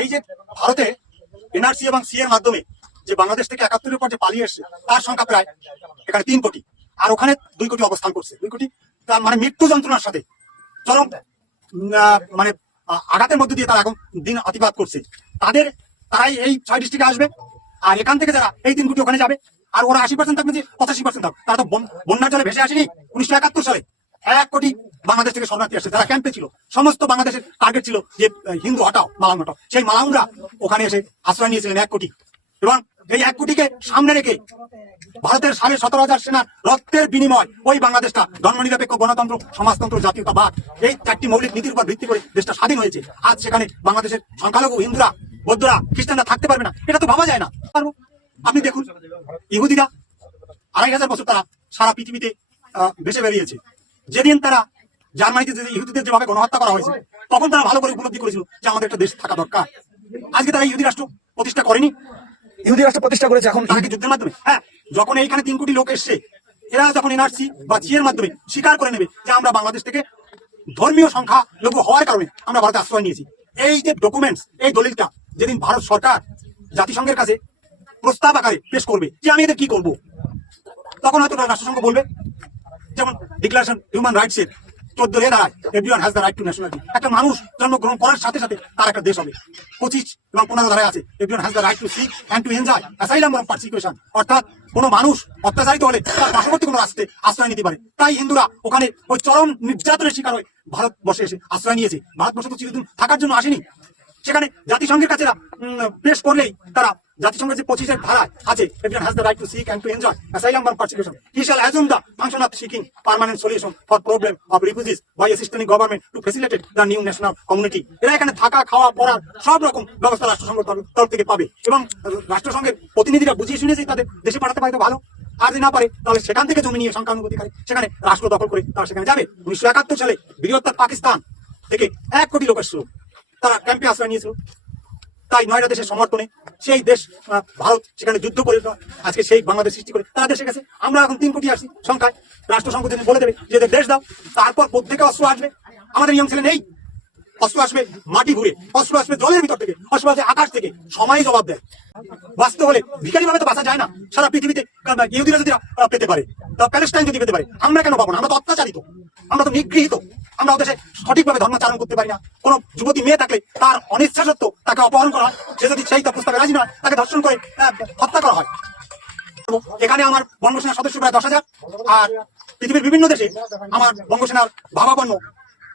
এই যে ভারতে এনআরসি এবং সি এর মাধ্যমে যে বাংলাদেশ থেকে ৭১-এর পর যে পালিয়ে এসছে তার সংখ্যা প্রায় এখানে ৩ কোটি, আর ওখানে ২ কোটি অবস্থান করছে। ২ কোটি তার মানে মৃত্যু যন্ত্রণার সাথে চরম মানে আঘাতের মধ্যে দিয়ে তারা এখন দিন অতিবাদ করছে। তারাই এই ৬ ডিস্ট্রিক্টে আসবে, আর এখান থেকে যারা এই ৩ কোটি ওখানে যাবে, আর ওরা ৮০% থাকবে যে ৮৫% থাকবে। তারা তো বন্যার জলে ভেসে আসেনি ১৯৭১ সালে। ১ কোটি বাংলাদেশ থেকে শরণার্থী আসছে যারা ক্যাম্পে ছিল। সমস্ত বাংলাদেশের টার্গেট ছিল যে হিন্দু হটাও, মালাউন হটাও। সেই মালাউনরা ওখানে এসে আশ্রয় নিয়েছিলেন ১ কোটি, এবং এই ১ কোটিকে সামনে রেখে ভারতের ১৭,৫০০ সেনার রক্তের বিনিময় ওই বাংলাদেশটা ধর্মনিরপেক্ষ, গণতন্ত্র, সমাজতন্ত্র, জাতীয়তাবাদ, এই ৪টি মৌলিক নীতির উপর ভিত্তি করে দেশটা স্বাধীন হয়েছে। আজ সেখানে বাংলাদেশের সংখ্যালঘু হিন্দুরা, বৌদ্ধরা, খ্রিস্টানরা থাকতে পারবে না, এটা তো ভাবা যায় না। আপনি দেখুন, ইহুদিরা ২৫০০ বছর তারা সারা পৃথিবীতে ভেসে বেরিয়েছে। যেদিন তারা জার্মানিতে ইহুদিদের যেভাবে গণহত্যা করা হয়েছে, তখন তারা ভালো করে উপলব্ধি করেছিল যে আমাদের একটা দেশ থাকা দরকার। আজকে তারা ইহুদি রাষ্ট্র প্রতিষ্ঠা করেনি, ইহুদি রাষ্ট্র প্রতিষ্ঠা করেছে এখন তাকে যুদ্ধের মাধ্যমে। হ্যাঁ, যখন এইখানে ৩ কোটি লোক এসছে, এরা যখন এনআরসি বা সি এর মাধ্যমে স্বীকার করে নেবে যে আমরা বাংলাদেশ থেকে ধর্মীয় সংখ্যা লঘু হওয়ার কারণে আমরা ভারতে আশ্রয় নিয়েছি, এই যে ডকুমেন্টস, এই দলিলটা যেদিন ভারত সরকার জাতিসংঘের কাছে প্রস্তাব আকারে পেশ করবে যে আমি এদের কি করবো, তখন হয়তো রাষ্ট্রসংঘ বলবে, যেমন ডিক্লারেশন হিউম্যান রাইটস এর ১৪ দাঁড়ায়, everyone has the right two nationality. একটা মানুষ জন্মগ্রহণ করার সাথে সাথে তার একটা দেশ হবে। ২৫ এবং ১৫ ধারায় আছে, everyone has the right to seek and to enjoy asylum from persecution. অর্থাৎ কোনো মানুষ অত্যাচারিত হলে তার পার্শ্ববর্তী কোনো রাষ্ট্রে আশ্রয় নিতে পারে। তাই হিন্দুরা ওখানে ওই চরম নির্যাতনের শিকার হয়ে ভারতবর্ষে এসে আশ্রয় নিয়েছে। ভারতবর্ষে তো চিরদিন থাকার জন্য আসেনি। সেখানে জাতিসংঘের কাছে পেশ করলেই তারা জাতিসংঘের যে ২৫ ধারা আছে, everyone has the right to seek and to enjoy asylum from persecution. He shall assume the function of seeking permanent solution for problem of refugees by assisting government to facilitate the new national community. এরা এখানে থাকা, খাওয়া, পড়ার সব রকম ব্যবস্থা রাষ্ট্রসংঘের তরফ থেকে পাবে, এবং রাষ্ট্রসংঘের প্রতিনিধিরা বুঝিয়ে শুনেছেই তাদের দেশে পাঠাতে পারে তো ভালো। আর যদি না পারে তাহলে সেখান থেকে জমি নিয়ে সংখ্যানুপাতিক সেখানে রাষ্ট্র দখল করে তারা সেখানে যাবে। ১৯৭১ সালে বৃহত্তর পাকিস্তান থেকে ১ কোটি লোক এসেছিল, তারা ক্যাম্পে আশ্রয় নিয়েছিল। তাই ৯টা দেশের সমর্থনে সেই দেশ ভারত সেখানে যুদ্ধ করে আজকে সেই বাংলাদেশ সৃষ্টি করে তারা দেশে গেছে। আমরা এখন ৩ কোটি আসি সংখ্যায়। রাষ্ট্রসংঘ যদি বলে দেবে যে দেশ দাও, তারপর প্রত্যেকে অস্ত্র আসবে। আমাদের নিয়ম ছিল নেই, অস্ত্র আসবে মাটি ঘুরে, অস্ত্র আসবে জলের ভিতর থেকে, অস্ত্র আসবে আকাশ থেকে। সময় জবাব দেয়। বাঁচতে হলে ভিখারি ভাবে তো বাঁচা যায় না। সারা পৃথিবীতে ইহুদিরা যদি পেতে পারে, তা প্যালেস্টাইন যদি পেতে পারে, আমরা কেন পাবো না? আমরা তো অত্যাচারিত, আমরা তো নিগৃহীত। আমরা দেশে সঠিকভাবে ধর্মাচরণ করতে পারি না। কোনো যুবতী মেয়ে থাকলে তার অনিচ্ছা সত্ত্বেও তাকে অপহরণ করা হয়। সে যদি সেই প্রস্তাবে রাজি নয়, তাকে ধর্ষণ করে হত্যা করা হয়। এখানে আমার বঙ্গসেনার সদস্য প্রায় ১০,০০০, আর পৃথিবীর বিভিন্ন দেশে আমার বঙ্গসেনার ভাবাপন্ন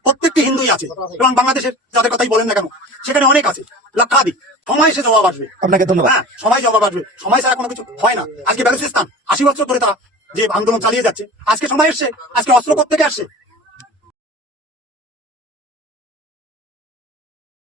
প্রত্যেকটি হিন্দুই আছে, এবং বাংলাদেশের যাদের কথাই বলেন না কেন সেখানে অনেক আছে, লক্ষাধিক। সময় সে জবাব আসবে। আপনাকে ধন্যবাদ। হ্যাঁ, সময় জবাব আসবে। সময় ছাড়া কোনো কিছু হয় না। আজকে বেলুচিস্তান ৮০ বছর ধরে তারা যে আন্দোলন চালিয়ে যাচ্ছে, আজকে সময় এসছে, আজকে অস্ত্র কোত্থেকে আসছে,